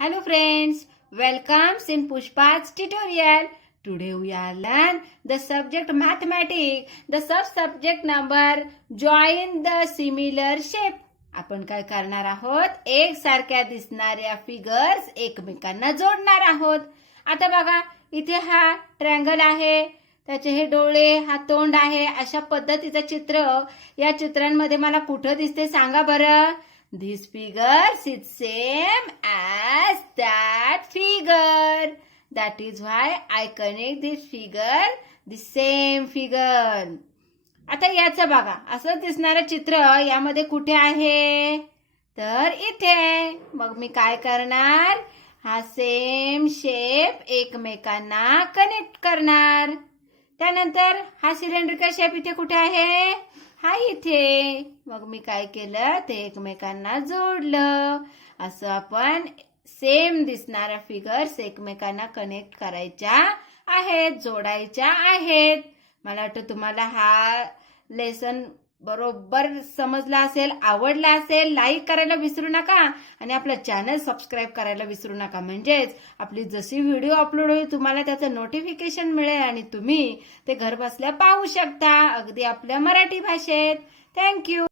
Hello friends, welcome in Pushpa's tutorial. Today we are learn the subject mathematics, the sub-subject number join the similar shape. आपण काय करणार आहोत, एक सारख्या दिसणाऱ्या फिगर्स एकमेकांना जोडणार आहोत. आता बघा, इथे हा ट्रायंगल आहे, त्याचे हे डोळे, हा तोंड आहे. अशा पद्धतीचं चित्र या चित्रांमध्ये मला कुठं दिसते सांगा बरं. This figure is same as that figure. That is why I connect this figure, the same figure. आता याचं बघा, असं दिसणारं चित्र यामध्ये कुठे आहे, तर इथे. मग मी काय करणार, हा सेम शेप एकमेकांना कनेक्ट करणार. त्यानंतर हा सिलेंड्रिकल शेप इथे कुठे आहे, हा इथे. मग मी काय केलं, ते एकमेकांना जोडलं. असं आपण सेम दिसणाऱ्या फिगर्स एकमेकांना कनेक्ट करायच्या आहेत, जोडायच्या आहेत. मला वाटतं तुम्हाला हा लेसन बरोबर समजला असेल, आवडला असेल. लाईक करायला विसरू नका आणि आपलं चॅनल सबस्क्राईब करायला विसरू नका. म्हणजेच आपली जशी व्हिडिओ अपलोड होईल तुम्हाला त्याचं नोटिफिकेशन मिळेल आणि तुम्ही ते घर बसल्या पाहू शकता, अगदी आपल्या मराठी भाषेत. थँक्यू.